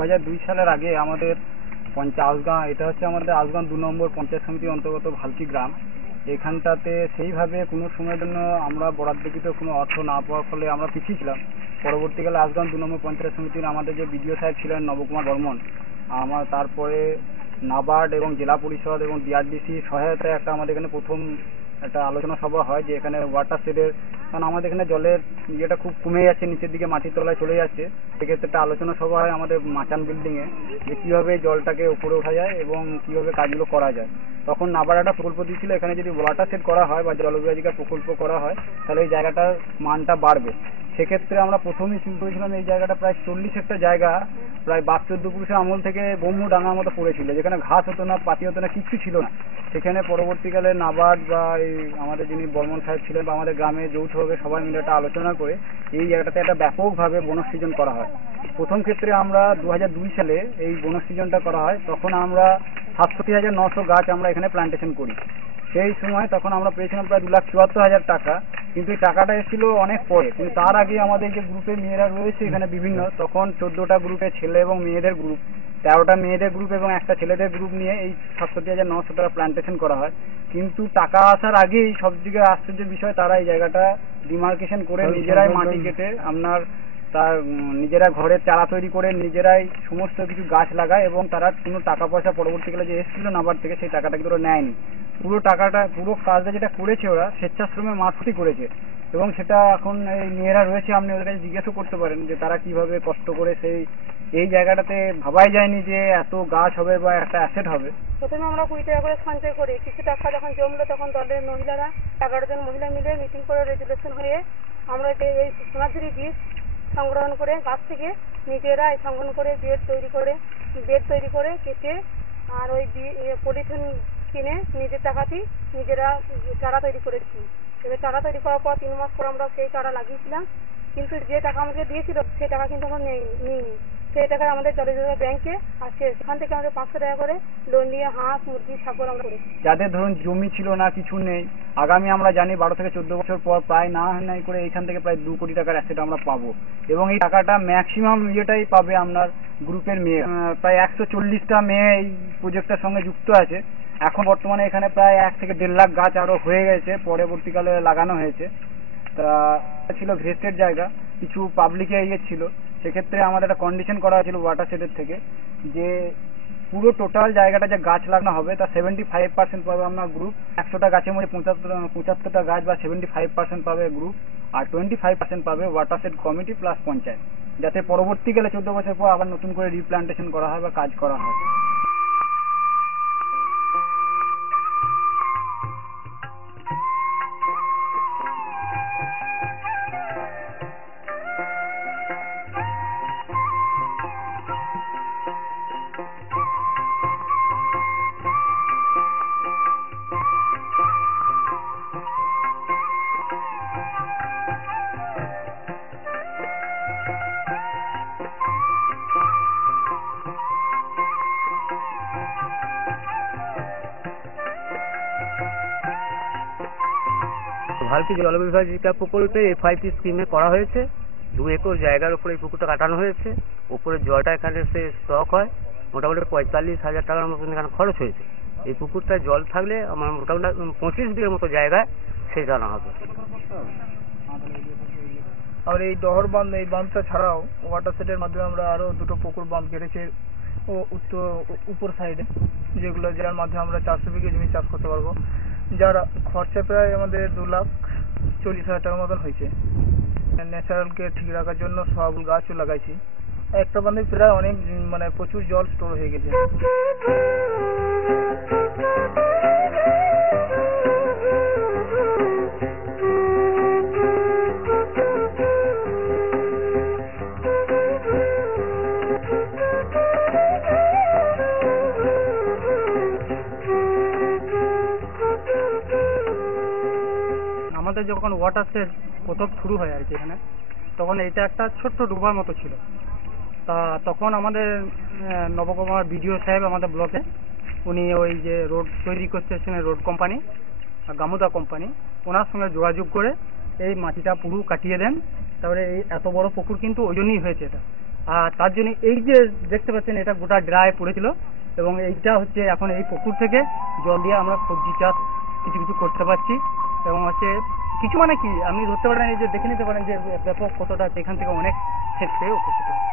2002 সালের আগে আমাদের আউসগাঁ, এটা হচ্ছে আমাদের আউসগাঁ 2 নম্বর পঞ্চায়েত সমিতির অন্তর্গত ভালকি গ্রাম। এখানটাতে সেইভাবে কোনো সময়ের জন্য আমরা বরাদ্দকৃত কোনো অর্থ না পাওয়ার ফলে আমরা পিছিয়ে ছিলাম। পরবর্তীকালে আউসগাঁ 2 নম্বর পঞ্চায়েত সমিতির আমাদের যে বিডিও সাহেব ছিলেন নবকুমার বর্মন, তারপরে নাবার্ড এবং জেলা পরিষদ এবং ডিআরডিসি সহায়তায় একটা আমাদের এখানে প্রথম একটা আলোচনা সভা হয় যে এখানে ওয়াটার শেডের, কারণ আমাদের এখানে জলের ইয়েটা খুব কমে যাচ্ছে, নিচের দিকে মাটির তলায় চলে যাচ্ছে। সেক্ষেত্রে একটা আলোচনা সভা হয় আমাদের মাচান বিল্ডিংয়ে যে কীভাবে জলটাকে উপরে ওঠা যায় এবং কীভাবে কাজগুলো করা যায়। তখন নাবার্ড একটা প্রকল্প দিয়েছিল, এখানে যদি ওয়াটার শেড করা হয় বা জলবিভাজিকা প্রকল্প করা হয় তাহলে এই জায়গাটার মানটা বাড়বে। সেক্ষেত্রে আমরা প্রথমেই চিন্তা করেছিলাম এই জায়গাটা প্রায় 40 হেক্টর জায়গা, প্রায় 12-14 পুরুষের আমল থেকে বম্বু ডাঙার মতো পড়েছিল, যেখানে ঘাস হতো না, পাতি হতো না, কিচ্ছু ছিল না। সেখানে পরবর্তীকালে নাবার্ড বা এই আমাদের যিনি বর্মন সাহেব ছিলেন বা আমাদের গ্রামে যৌথভাবে সবাই মিলে একটা আলোচনা করে এই জায়গাটাতে একটা ব্যাপকভাবে বনসৃজন করা হয়। প্রথম ক্ষেত্রে আমরা 2002 সালে এই বনসৃজনটা করা হয়, তখন আমরা 67,900 গাছ আমরা এখানে প্লান্টেশন করি। সেই সময় তখন আমরা পেয়েছিলাম প্রায় 2,74,000 টাকা, কিন্তু এই টাকাটা এসেছিল অনেক পরে। কিন্তু তার আগে আমাদের যে গ্রুপে মেয়েরা রয়েছে এখানে বিভিন্ন, তখন 14টা গ্রুপে ছেলে এবং মেয়েদের গ্রুপ, 13টা মেয়েদের গ্রুপ এবং একটা ছেলেদের গ্রুপ নিয়ে এই 67,900 টাকা প্লান্টেশন করা হয়। কিন্তু টাকা আসার আগেই সবথেকে আশ্চর্যের বিষয়, তারা এই জায়গাটা ডিমার্কেশন করে নিজেরাই মাটি কেটে তার নিজেরা ঘরের চারা তৈরি করে নিজেরাই সমস্ত কিছু গাছ লাগায় এবং তারা কোনো টাকা পয়সা পরবর্তীকালে যে এসেছিল নাবার্ড থেকে সেই টাকাটা কিন্তু ওরা নেয়নি। পুরো কাজটা যেটা করেছে ওরা স্বেচ্ছাশ্রমের মারফতই করেছে এবং সেটা এখন এই মেয়েরা রয়েছে, আপনি ওদের কাছে জিজ্ঞাসা করতে পারেন যে তারা কিভাবে কষ্ট করে এই জায়গাটাতে ভাবাই যায়নি যে এত গাছ হবে বা একটা অ্যাসেট হবে। প্রথমে আমরা 20 টাকা করে সঞ্চয় করি, কিছু টাকা যখন জমলো তখন দলের মহিলারা 11 জন মহিলা মিলে মিটিং করে রেজুলেশন হয়ে আমরা এই সোনাঝুরি বীজ সংগ্রহণ করে গাছ থেকে নিজেরাই সংগ্রহণ করে বেড তৈরি করে কেটে আর ওই পলিথিন কিনে নিজের টাকাতেই নিজেরা চারা তৈরি করেছি। এবার চারা তৈরি করার পর 3 মাস পর আমরা সেই চারা লাগিয়েছিলাম, কিন্তু যে টাকা আমাদের দিয়েছিল সেই টাকা কিন্তু আমরা নিইনি। সেই টাকা আমাদের জলবিভাগ ব্যাংকে আছে, সেখান থেকে আমাদের 500 টাকা করে লোন নিয়ে হাঁস মুরগি ছাগল আমরা করেছি। যাদের ধরুন জমি ছিল না, কিছু নেই, আগামী আমরা জানি 12 থেকে 14 বছর পর প্রায় না নাই করে এইখান থেকে প্রায় 2 কোটি টাকার অ্যাসেট আমরা পাবো এবং এই টাকাটা ম্যাক্সিমাম ইয়েটাই পাবে আপনার গ্রুপের মেয়ে। প্রায় 140টা মেয়ে এই প্রজেক্টের সঙ্গে যুক্ত আছে। এখন বর্তমানে এখানে প্রায় 1 থেকে 1.5 লাখ গাছ আরো হয়ে গেছে, পরবর্তীকালে লাগানো হয়েছে। তা ছিল ভেস্টের জায়গা, কিছু পাবলিকে ছিল। সেক্ষেত্রে আমাদের একটা কন্ডিশন করা হয়েছিল ওয়াটার শেডের থেকে যে পুরো টোটাল জায়গাটা যে গাছ লাগানো হবে তার 75% পাবে আপনার গ্রুপ। 100টা গাছের মধ্যে 75টা গাছ বা 75% পাবে গ্রুপ, আর 25% পাবে watershed committee plus panchayat, যাতে পরবর্তীকালে 14 বছর পর আবার নতুন করে রিপ্লান্টেশন করা হয় বা কাজ করা হয়। ভালকি জলবিভাজিকা প্রকল্পে FIP স্কিমে করা হয়েছে। 2 একর জায়গার উপরে এই পুকুরটা কাটানো হয়েছে। উপরে জলটা এখানে এসে স্টক হয়, মোটামুটি 45,000 টাকার মতো এখানে খরচ হয়েছে। এই পুকুরটায় জল থাকলে আমার মোটামুটি 25 বিঘের মতো জায়গায় সেচ আনা হবে। আর এই ডহর বাঁধ, এই বাঁধটা ছাড়াও ওয়াটার শেডের মাধ্যমে আমরা আরো 2টো পুকুর বাঁধ কেটেছি ও উপর সাইডে, যার মাধ্যমে আমরা 400 বিঘে জমি চাষ করতে পারবো, যার খরচা প্রায় আমাদের 2,40,000 টাকার মতন হয়েছে। ন্যাচারালকে ঠিক রাখার জন্য সব গাছও লাগাইছি। একটা বাঁধে প্রায় অনেক প্রচুর জল স্টোর হয়ে গেছে। আমাদের যখন ওয়াটার শেড প্রথম শুরু হয় আর কি এখানে, তখন এইটা একটা ছোট্ট ডোবার মতো ছিল। তা তখন আমাদের নবকুমার বিডিও সাহেব আমাদের ব্লকে, উনি ওই যে রোড তৈরি করতেছেন রোড কোম্পানি গামুদা কোম্পানি, ওনার সঙ্গে যোগাযোগ করে এই মাটিটা পুরো কাটিয়ে দেন। তারপরে এই এত বড় পুকুর কিন্তু ওই জন্যই হয়েছে এটা। আর তার জন্য এই যে দেখতে পাচ্ছেন এটা গোটা ড্রাই পড়েছিল, এবং এইটা হচ্ছে এখন এই পুকুর থেকে জল দিয়ে আমরা সবজি চাষ কিছু কিছু করতে পারছি। এবং হচ্ছে কিছু মানে কি আপনি ধরতে পারেন, এই যে দেখে নিতে পারেন যে ব্যাপক কতটা এখান থেকে অনেক ক্ষেত্রে উপকৃত হয়।